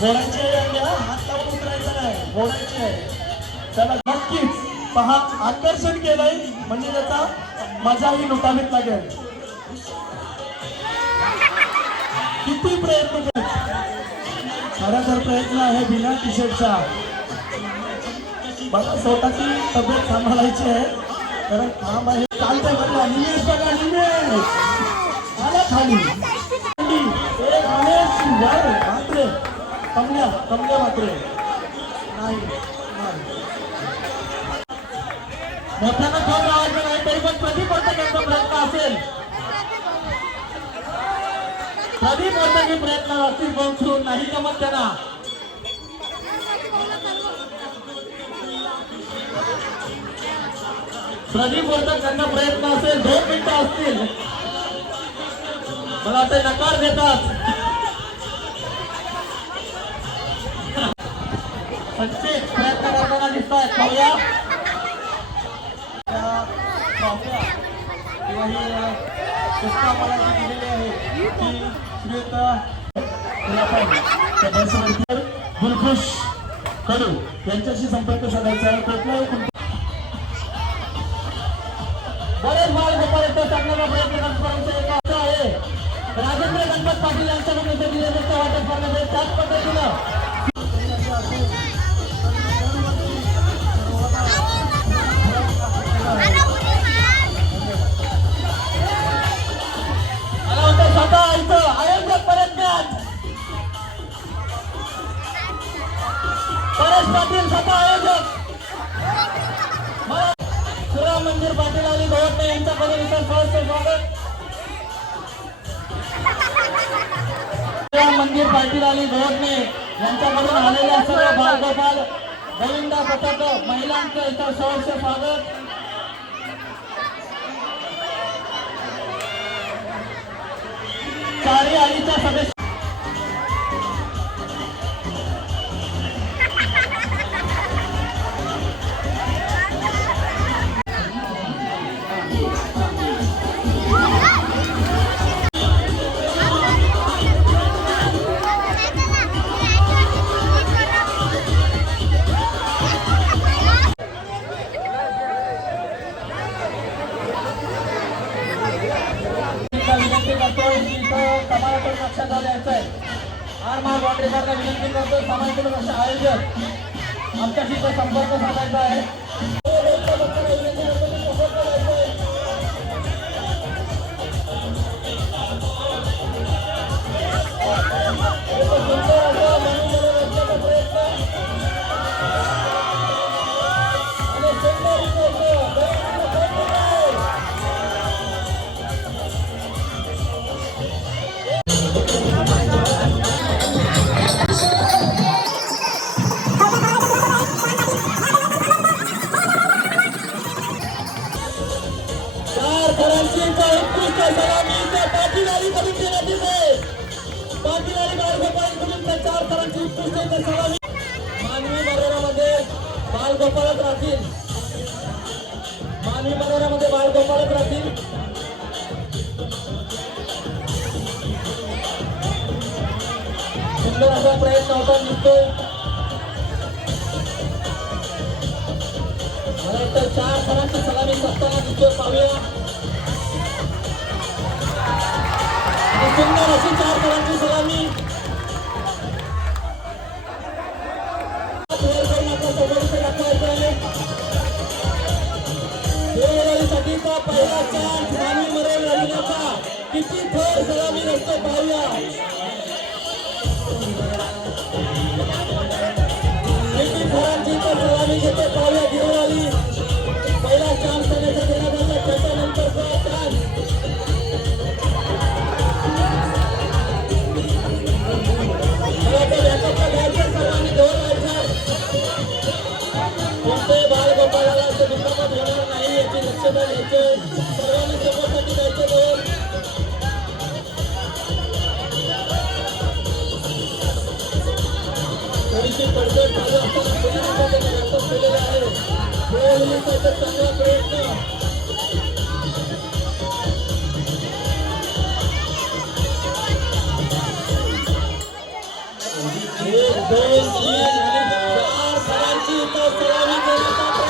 घोडाची लाग हात लावून उतरायचं नाही घोडाची आहे. चला नक्कीच पहा आकर्षण केलंय म्हणजे त्याचा मजाही लुटावीत लागेल. किती प्रयत्न कर खरा तर प्रयत्न आहे बिना टी शर्टचा मला स्वतःची तब्येत सांभाळायची आहे कारण काम आहे चालतंय बघा निमेश बघा निमेश! आला खाली. एक गणेश वर मात्रे कमल्या कमल्या मात्र. नाही मोठ्यानं फोन लावायचं नाही तरी पण प्रदीप वर्तकांचा प्रयत्न असेल. प्रदीप वर्तकी प्रयत्न असतील पोहोचून नाही जमत त्यांना. प्रदीप वर्तक त्यांचा प्रयत्न असेल दोन मिनिटं असतील. मला ते नकार देतात. संचित प्रयत्न करताना दिसत आहेत पाहूया किंवा ही अ, मला दिलेली आहे गुलखुश कडू यांच्याशी संपर्क साधायचा आहे. कुठलाही बरेच बाळ गोपाळाचा टाकण्याचा प्रयत्न करत एक आहे. राजेंद्र गणपत पाटील यांच्याकडून दिले वाटप करण्यात त्याच पद्धतीनं मंदिर पाटील आणि धोरणे यांच्याकडून आलेल्या सर्व बालगोपाल गोविंदा पथक महिलांचं इथं सहर्ष स्वागत. चारी आलीच्या सदस्य इथं कमालाकडून लक्षात आलं यायचं आहे आर मार वाटेकरला विनंती करतोय समाजकडून लक्ष आयोजक आमच्याशी संपर्क साधायचा आहे. गोपाळत राहतील. मानवी मंदिरामध्ये बाळ गोपाळत राहतील. सुंदर असा प्रयत्न होता दिसतोय मला तर चार जणांची सलामी सत्ताना दिसतोय पाहूया. सुंदर अशी चार जणांची सलामी. सलामी रस्ते पाहूया किती थोरांची तर सलामी घेते दोन तीन आणि चार सरांची इथं सलामी देण्याचा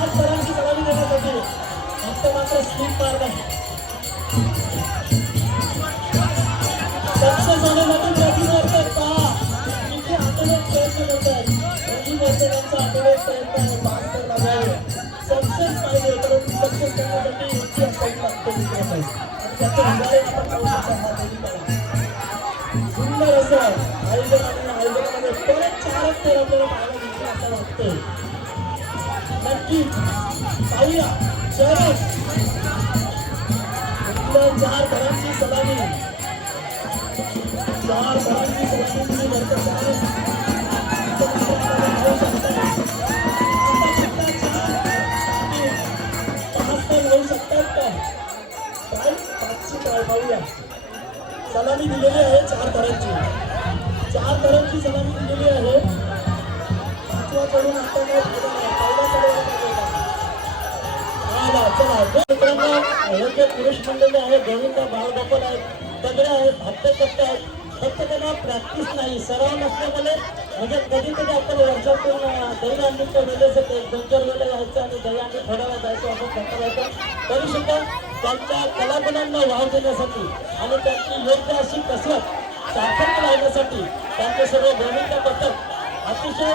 फक्त मात्र स्लीप मारला सक्सेस होण्यासाठी करतात पहा किती आठवड्यात प्रयत्न करतात रंगी वर्तनांचा आठवड्यात प्रयत्न आहे. सक्सेस पाहिजे परंतु सक्सेस करण्यासाठी आणि त्याचं उदाहरण आपण पाहू शकता हा सुंदर असं आयोजन आणि आयोजनामध्ये परत चारच तर आपल्याला पाहायला मिळतील असं वाटतंय. नक्की पाहूया शरद इथल्या चार घरांची सलामी चार घरांची सलामी। दिली जाते चार पाच तर लावू शकतात का काय पाचची काय पाहूया सलामी दिलेली आहे चार थरांची चार थरांची सलामी दिलेली आहे पाचवा करून आता काय फायदा नाही पहिला चढवला पाहिजे आला, चला. मित्रांनो, हे जे पुरुष मंडळी आहेत गोविंद बाळगोपाल आहेत तगडे आहेत हप्ते कट्टे आहेत फक्त त्यांना प्रॅक्टिस नाही सराव नसल्यामुळे म्हणजे कधी कधी आपण वर्षातून दही वेळेस एक दोन चार वेळेला जायचं आणि दही अंडी थोड्या वेळा जायचं आपण करता तरी सुद्धा त्यांच्या कलागुणांना वाव देण्यासाठी आणि त्यांची योग्य अशी कसरत सार्थक लावण्यासाठी त्यांचे सर्व गोविंद पथक अतिशय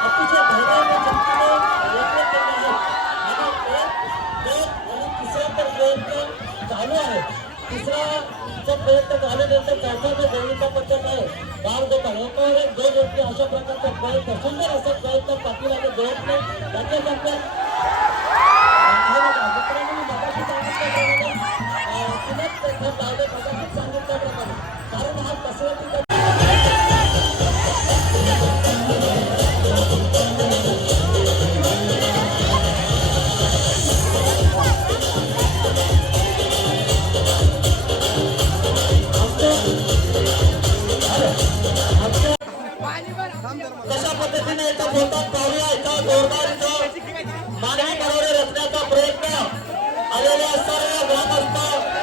अतिशय धैर्याने जनतेने यत्न केले आहेत आहे तिसरा प्रयत्न झाल्यानंतर चौथा जो गोविंदा पद्धत आहे बार गोपाळ एकावर एक दोन व्यक्ती अशा प्रकारचा प्रयत्न सुंदर असा प्रयत्न पाटीलाने देत नाही त्याच्यात आपल्या सांगितल्याप्रमाणे कारण हा कसरतीचा कशा पद्धतीने एका रचण्याचा प्रयत्न. आलेल्या सर्व ग्रामस्थ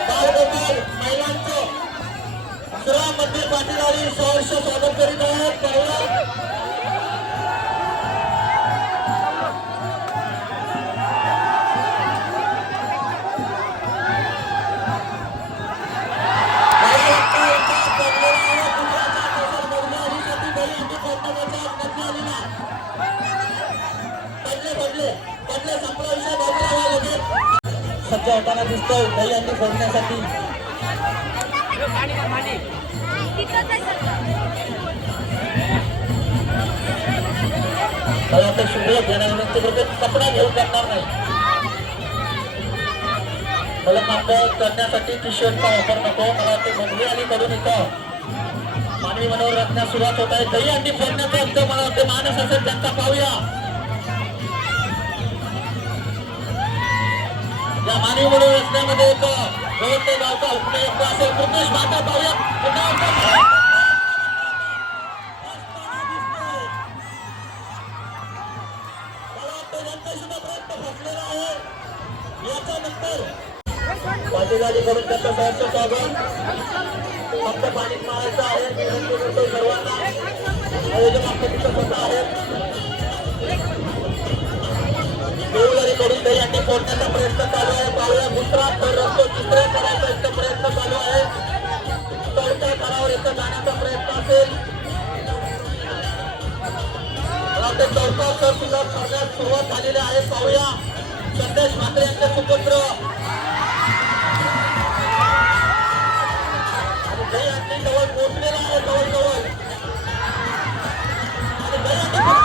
बालगोपाल महिलांचं. सुरा मंदिर पाटील सहर्ष होताना दिसतोय दही फोडण्यासाठी मला आता शुभ्र घेण्या विनंती कपडा घेऊ करणार नाही. मला कापड करण्यासाठी टी शर्टचा वापर नको मला ते मुंबई करून इथं. मानवी मनोहर सुरुवात होत आहे. दही अंडी फोडण्याचं आमचं मला वाटते. मानस असेल त्यांचा पाहूया. मानवी म्हणून रचण्यामध्ये एक गावचा उपयोग असेल. कृपेश माता पाहूया. आहे. त्यांचं सहर्ष स्वागत. फक्त मारायचं आहे. सर्वांना तिथं स्वतः आहेत देवळारी करून दही प्रयत्न चालू आहे. पाहूया दुसरा तर रस्तो तिसऱ्या करायचा इथं प्रयत्न चालू आहे. चौथ्या करावर इथं जाण्याचा प्रयत्न असेल. ते चौथा सर सुद्धा करण्यास सुरुवात झालेली आहे. पाहूया संदेश म्हात्रे यांचे सुपुत्र. जवळ पोहोचलेला आहे जवळ जवळ आणि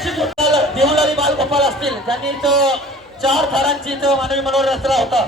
लक्ष्मी इथं बक्षीस उठणार बाल गोपाल असतील. त्यांनी इथं चार थरांची इथं मानवी मनोहर रचना होता.